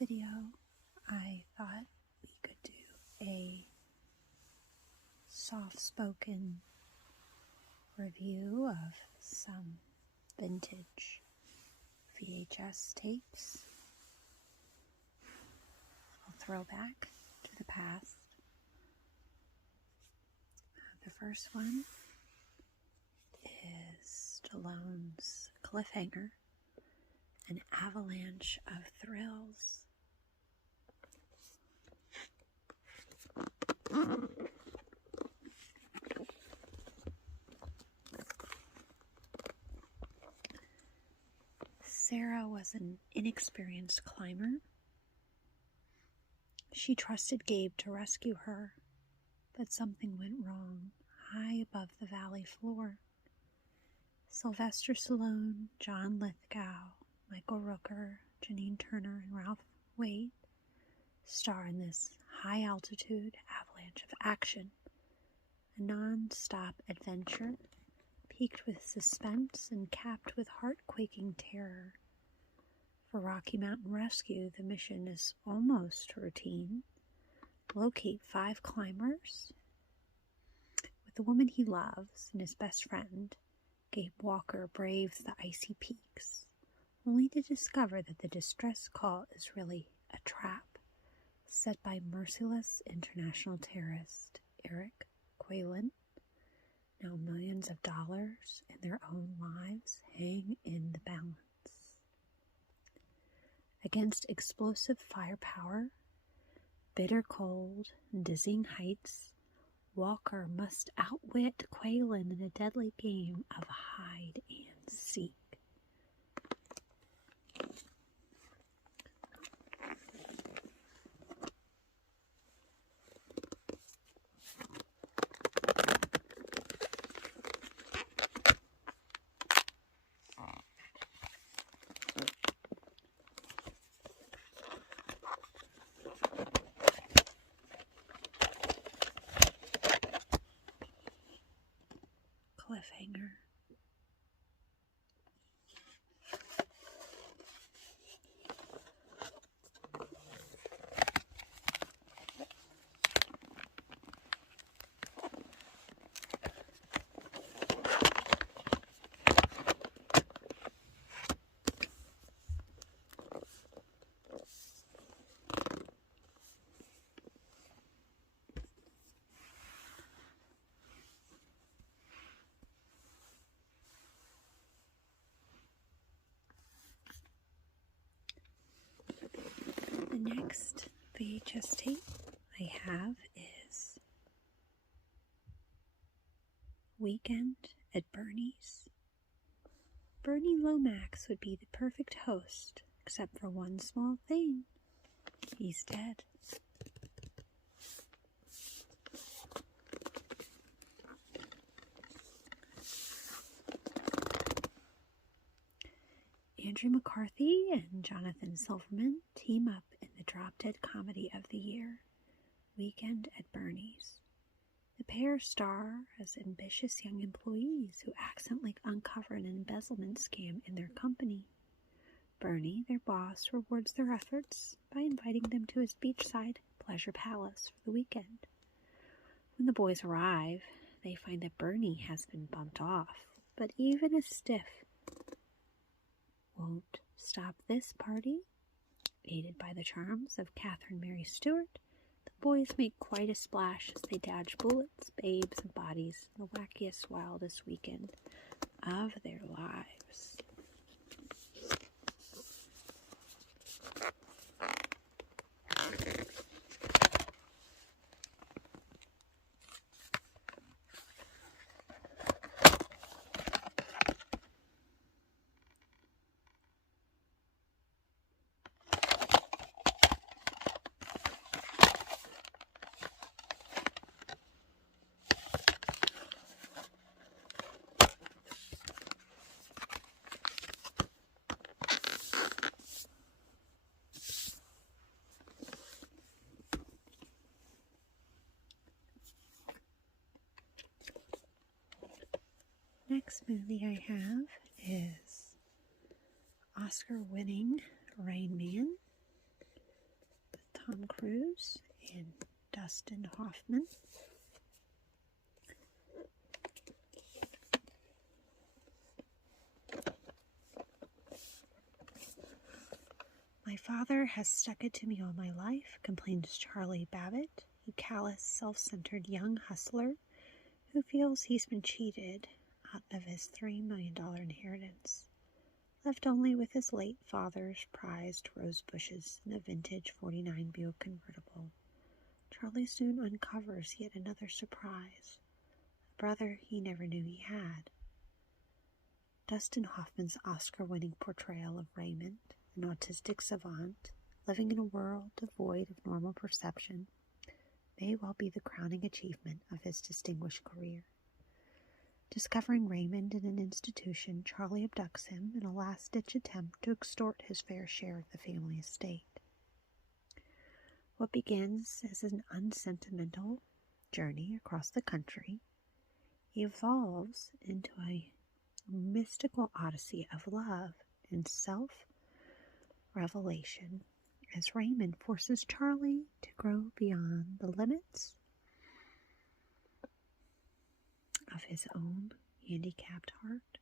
video, I thought we could do a soft-spoken review of some vintage VHS tapes. A little throwback to the past. The first one is Stallone's Cliffhanger, an avalanche of thrills. Sarah was an inexperienced climber. She trusted Gabe to rescue her, but something went wrong high above the valley floor. Sylvester Stallone, John Lithgow, Michael Rooker, Janine Turner, and Ralph Waite star in this high-altitude avalanche of action, a non-stop adventure, peaked with suspense and capped with heart-quaking terror. For Rocky Mountain Rescue, the mission is almost routine. Locate 5 climbers. With the woman he loves and his best friend, Gabe Walker braves the icy peaks, only to discover that the distress call is really a trap set by merciless international terrorist Eric Quaylen. Now millions of dollars and their own lives hang in the balance. Against explosive firepower, bitter cold, and dizzying heights, Walker must outwit Quaylen in a deadly game of hide and seek. Cliffhanger. The next VHS tape I have is Weekend at Bernie's. Bernie Lomax would be the perfect host, except for one small thing. He's dead. Andrew McCarthy and Jonathan Silverman team up in the drop-dead comedy of the year, Weekend at Bernie's. The pair star as ambitious young employees who accidentally uncover an embezzlement scam in their company. Bernie, their boss, rewards their efforts by inviting them to his beachside pleasure palace for the weekend. When the boys arrive, they find that Bernie has been bumped off, but even a stiff won't stop this party. Aided by the charms of Catherine Mary Stewart, the boys make quite a splash as they dodge bullets, babes, and bodies in the wackiest, wildest weekend of their lives. Next movie I have is Oscar-winning Rain Man. Tom Cruise and Dustin Hoffman. My father has stuck it to me all my life, complains Charlie Babbitt, a callous, self-centered young hustler who feels he's been cheated out of his $3 million inheritance, left only with his late father's prized rose bushes and a vintage '49 Buick convertible. Charlie soon uncovers yet another surprise, a brother he never knew he had. Dustin Hoffman's Oscar-winning portrayal of Raymond, an autistic savant living in a world devoid of normal perception, may well be the crowning achievement of his distinguished career. Discovering Raymond in an institution, Charlie abducts him in a last-ditch attempt to extort his fair share of the family estate. What begins as an unsentimental journey across the country evolves into a mystical odyssey of love and self-revelation as Raymond forces Charlie to grow beyond the limits of his own handicapped heart.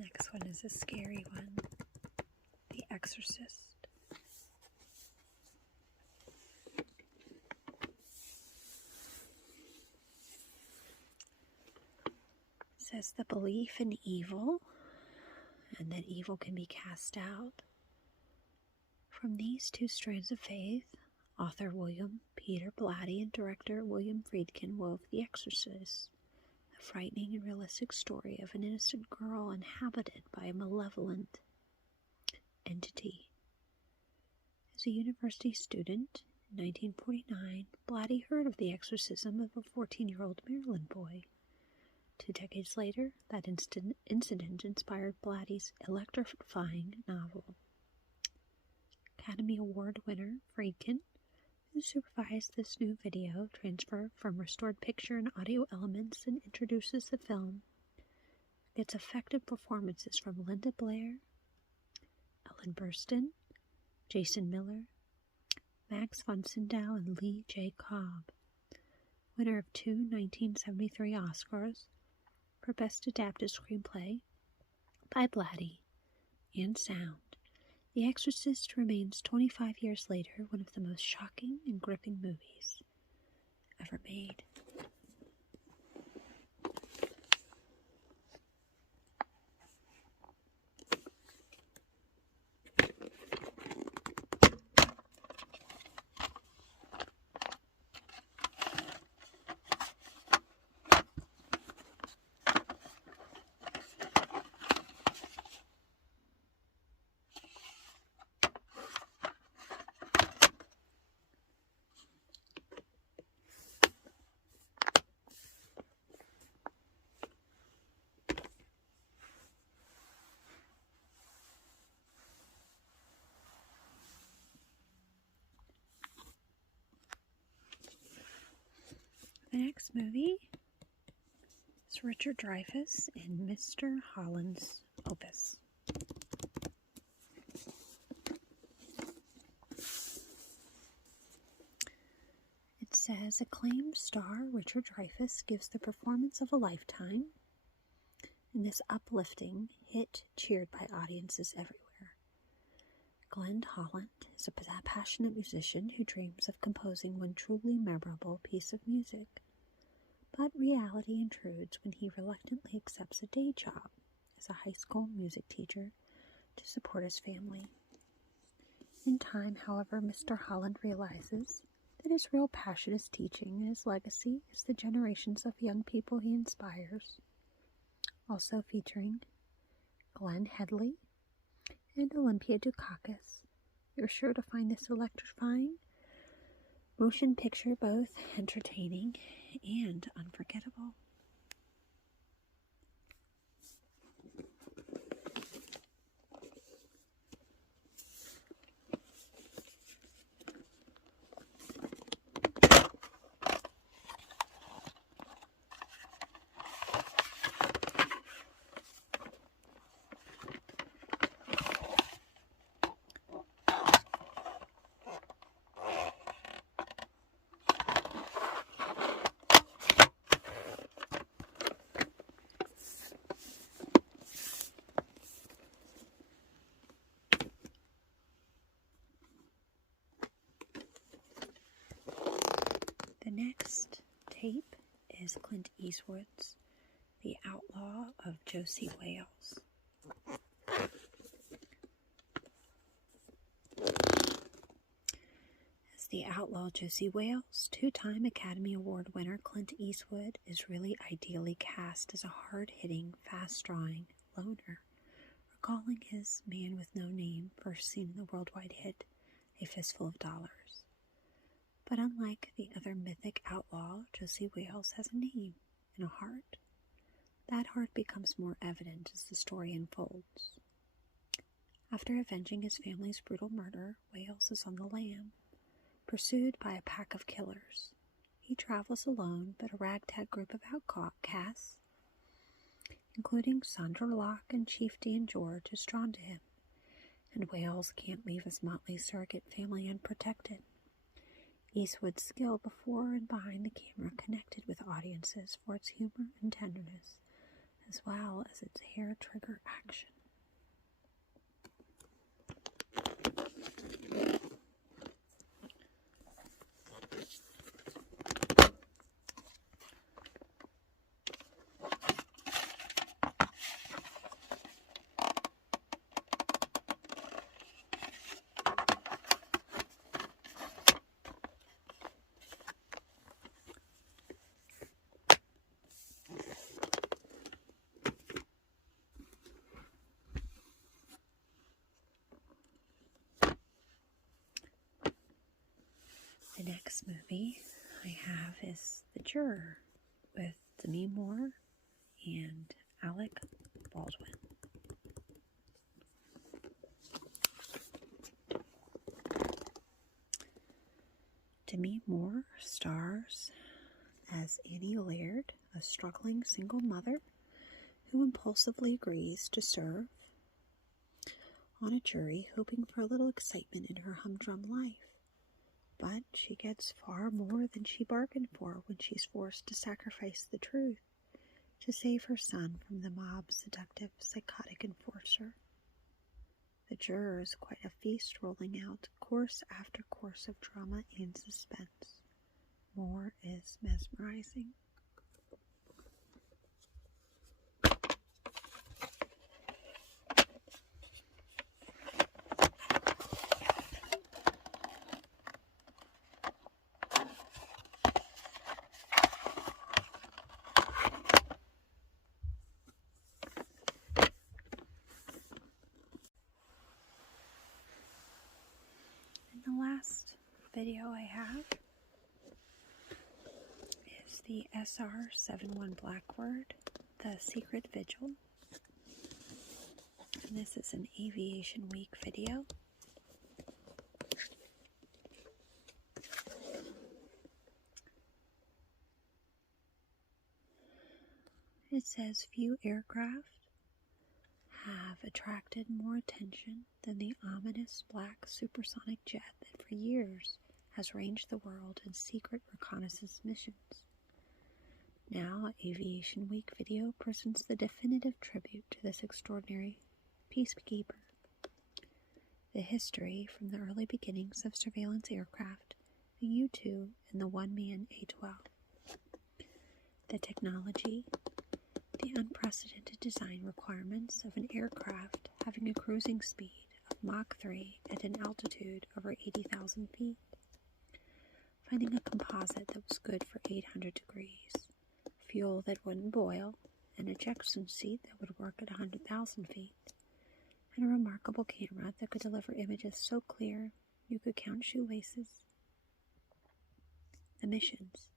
Next one is a scary one, The Exorcist. It says the belief in evil and that evil can be cast out. From these two strands of faith, author William Peter Blatty and director William Friedkin wove The Exorcist, a frightening and realistic story of an innocent girl inhabited by a malevolent entity. As a university student in 1949, Blatty heard of the exorcism of a 14-year-old Maryland boy. 2 decades later, that incident inspired Blatty's electrifying novel. Academy Award winner Friedkin, who supervised this new video transfer from restored picture and audio elements and introduces the film, gets effective performances from Linda Blair, Ellen Burstyn, Jason Miller, Max von Sydow, and Lee J. Cobb, winner of 2 1973 Oscars for Best Adapted Screenplay by Blatty and Sound. The Exorcist remains 25 years later one of the most shocking and gripping movies ever made. The next movie is Richard Dreyfuss in Mr. Holland's Opus. It says, acclaimed star Richard Dreyfuss gives the performance of a lifetime in this uplifting hit cheered by audiences everywhere. Glenn Holland is a passionate musician who dreams of composing one truly memorable piece of music. But reality intrudes when he reluctantly accepts a day job as a high school music teacher to support his family. In time, however, Mr. Holland realizes that his real passion is teaching, and his legacy is the generations of young people he inspires. Also featuring Glenn Headley, and Olympia Dukakis. You're sure to find this electrifying motion picture both entertaining and unforgettable. The next tape is Clint Eastwood's The Outlaw of Josey, Wales. As the outlaw Josey Wales, two-time Academy Award winner Clint Eastwood is really ideally cast as a hard-hitting, fast-drawing loner, recalling his Man with No Name first seen in the worldwide hit A Fistful of Dollars. But unlike the other mythic outlaw, Josey Wales has a name and a heart. That heart becomes more evident as the story unfolds. After avenging his family's brutal murder, Wales is on the lam, pursued by a pack of killers. He travels alone, but a ragtag group of outcasts, including Sandra Locke and Chief Dan George, is drawn to him, and Wales can't leave his motley surrogate family unprotected. Eastwood's skill before and behind the camera connected with audiences for its humor and tenderness, as well as its hair-trigger action. The next movie I have is The Juror with Demi Moore and Alec Baldwin. Demi Moore stars as Annie Laird, a struggling single mother who impulsively agrees to serve on a jury, hoping for a little excitement in her humdrum life. But she gets far more than she bargained for when she's forced to sacrifice the truth to save her son from the mob's seductive, psychotic enforcer. The Juror is quite a feast, rolling out course after course of drama and suspense. Moore is mesmerizing. The last video I have is the SR-71 Blackbird, The Secret Vigil. And this is an Aviation Week video. It says few aircraft have attracted more attention than the ominous black supersonic jet that for years has ranged the world in secret reconnaissance missions. Now, Aviation Week video presents the definitive tribute to this extraordinary peacekeeper. The history from the early beginnings of surveillance aircraft, the U-2 and the one-man A-12. The technology, the unprecedented design requirements of an aircraft having a cruising speed of Mach 3 at an altitude over 80,000 feet. Finding a composite that was good for 800 degrees, fuel that wouldn't boil, an ejection seat that would work at 100,000 feet, and a remarkable camera that could deliver images so clear you could count shoelaces. The missions.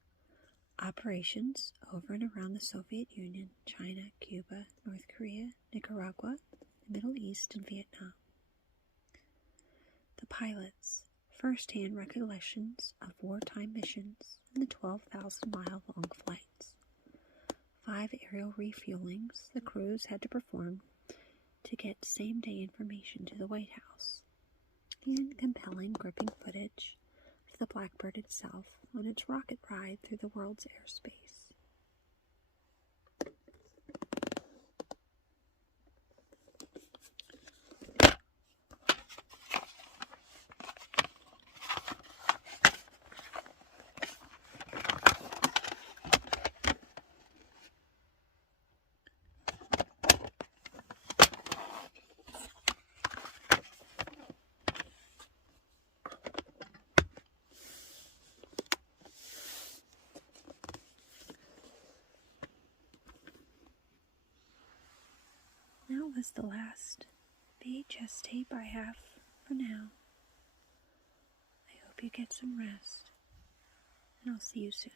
Operations over and around the Soviet Union, China, Cuba, North Korea, Nicaragua, the Middle East, and Vietnam. The pilots. First-hand recollections of wartime missions and the 12,000-mile-long flights. 5 aerial refuelings the crews had to perform to get same-day information to the White House, and compelling, gripping footage of the Blackbird itself on its rocket ride through the world's airspace. That was the last VHS tape I have for now. I hope you get some rest, and I'll see you soon.